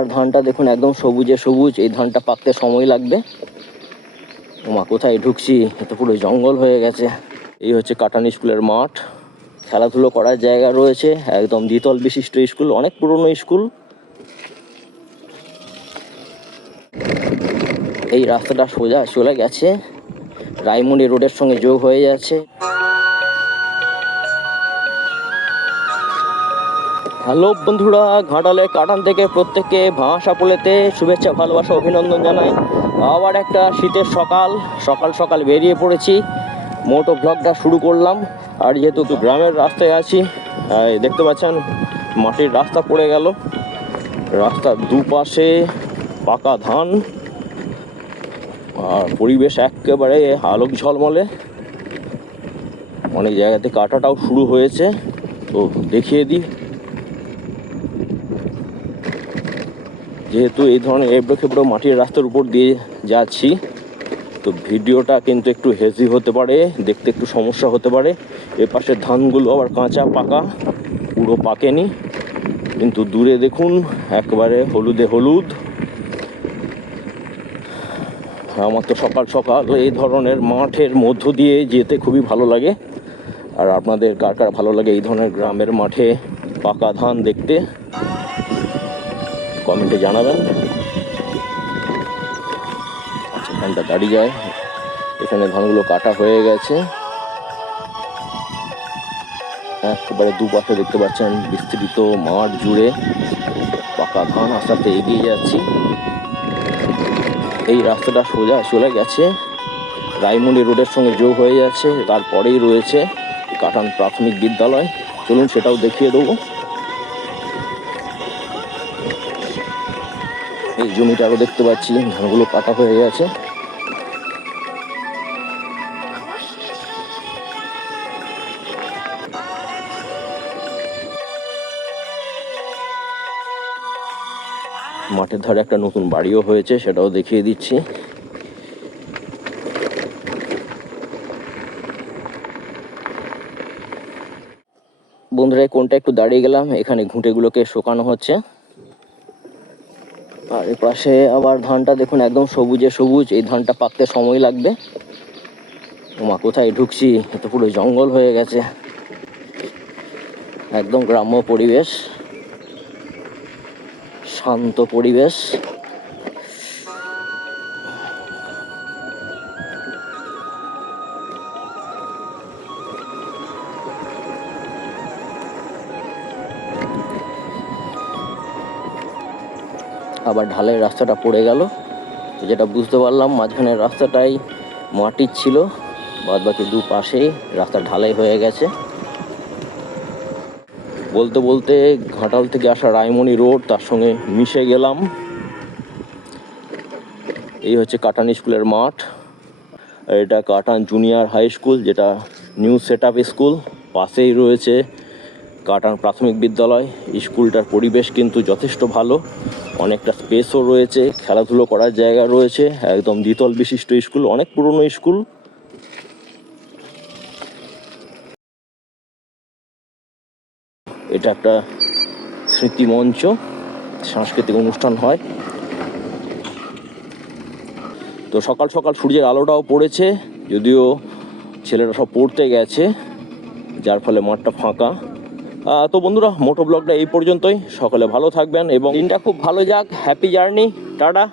আবার ধানটা দেখুন একদম সবুজে সবুজ, এই ধানটা পাকতে সময় লাগবে। ওমা, কোথায় ঢুকছি? এ তো পুরো জঙ্গল হয়ে গেছে। এই হচ্ছে কাটান স্কুলের মাঠ। খেলাধুলো করার জায়গা রয়েছে, একদম দ্বিতল বিশিষ্ট স্কুল, অনেক পুরনো স্কুল। এই রাস্তাটা সোজা চলে গেছে। রায়মন্ডি রোডের সঙ্গে যোগ হয়ে যাচ্ছে। হ্যালো বন্ধুরা, ঘাটালে কাটান থেকে প্রত্যেককে ভাষা পোলেতে শুভেচ্ছা, ভালোবাসা, অভিনন্দন জানাই। আবার একটা শীতের সকাল সকাল সকাল বেরিয়ে পড়েছি। মোটো ব্লগটা শুরু করলাম। আর যেহেতু গ্রামের রাস্তায় আছি দেখতে পাচ্ছেন, মাটির রাস্তা পড়ে গেল। রাস্তার দুপাশে পাকা ধান। আর পরিবেশ একেবারে আলোক ঝলমলে। অনেক জায়গাতে কাটাটাও শুরু হয়েছে। তো দেখিয়ে দিই। যেহেতু এই ধরনের এবড়ো খেবড়ো মাটির রাস্তার উপর দিয়ে যাচ্ছি, তো ভিডিওটা কিন্তু একটু হেজি হতে পারে, দেখতে একটু সমস্যা হতে পারে। এ পাশের ধানগুলো আবার কাঁচা, পাকা, পুরো পাকেনি। কিন্তু দূরে দেখুন, একবারে হলুদে হলুদ। আমার তো সকাল সকাল এই ধরনের মাঠের মধ্য দিয়ে যেতে খুবই ভালো লাগে। আর আপনাদের কার কার ভালো লাগে এই ধরনের গ্রামের মাঠে পাকা ধান দেখতে? কমেন্টে জানাবেন। আচ্ছা ধানটা দাঁড়িয়ে যায়। এখানে ধানগুলো কাটা হয়ে গেছে। একেবারে দুপাশে দেখতে পাচ্ছেন বিস্তৃত মাঠ জুড়ে পাকা ধান আস্তে আস্তে এগিয়ে যাচ্ছি। এই রাস্তাটা সোজা চলে গেছে। রায়মন্ডি রোডের সঙ্গে যোগ হয়ে যাচ্ছে। তারপরেই রয়েছে কাটান প্রাথমিক বিদ্যালয়। চলুন সেটাও দেখিয়ে দেবো। এই জমিটা দেখতে পাচ্ছি, ধানগুলো কাটা হয়ে গেছে। মাঠের ধারে একটা নতুন বাড়িও হয়েছে, সেটাও দেখিয়ে দিচ্ছি। বন্ধুরা কোনটা একটু দাঁড়িয়ে গেলাম, এখানে ঘুঁটেগুলোকে শোকানো হচ্ছে। আর এ পাশে আবার ধানটা দেখুন একদম সবুজে সবুজ, এই ধানটা পাকতে সময় লাগবে। ওমা কোথায় ঢুকছি? এত পুরো জঙ্গল হয়ে গেছে। একদম গ্রাম্য পরিবেশ, শান্ত পরিবেশ। আবার ঢালাই রাস্তাটা পড়ে গেল। তো যেটা বুঝতে পারলাম, মাঝখানের রাস্তাটাই মাটির ছিল। বাদ বাকি দু পাশেই রাস্তা ঢালাই হয়ে গেছে। বলতে বলতে ঘাটাল থেকে আসা রায়মণি রোড, তার সঙ্গে মিশে গেলাম। এই হচ্ছে কাটান স্কুলের মাঠ। এটা কাটান জুনিয়র হাই স্কুল, যেটা নিউ সেট স্কুল, পাশেই রয়েছে কাটান প্রাথমিক বিদ্যালয়। স্কুলটার পরিবেশ কিন্তু যথেষ্ট ভালো। অনেকটা স্পেসও রয়েছে। খেলাধুলো করার জায়গা রয়েছে। একদম দ্বিতল বিশিষ্ট স্কুল, অনেক পুরনো স্কুল। এটা একটা স্মৃতি মঞ্চ সাংস্কৃতিক অনুষ্ঠান হয়। তো সকাল সকাল সূর্যের আলোটাও পড়েছে। যদিও ছেলেরা সব পড়তে গেছে, যার ফলে মাঠটা ফাঁকা। তো বন্ধুরা, মোটো ব্লগটা এই পর্যন্তই। সকলে ভালো থাকবেন এবং দিনটা খুব ভালো যাক। Happy journey tata.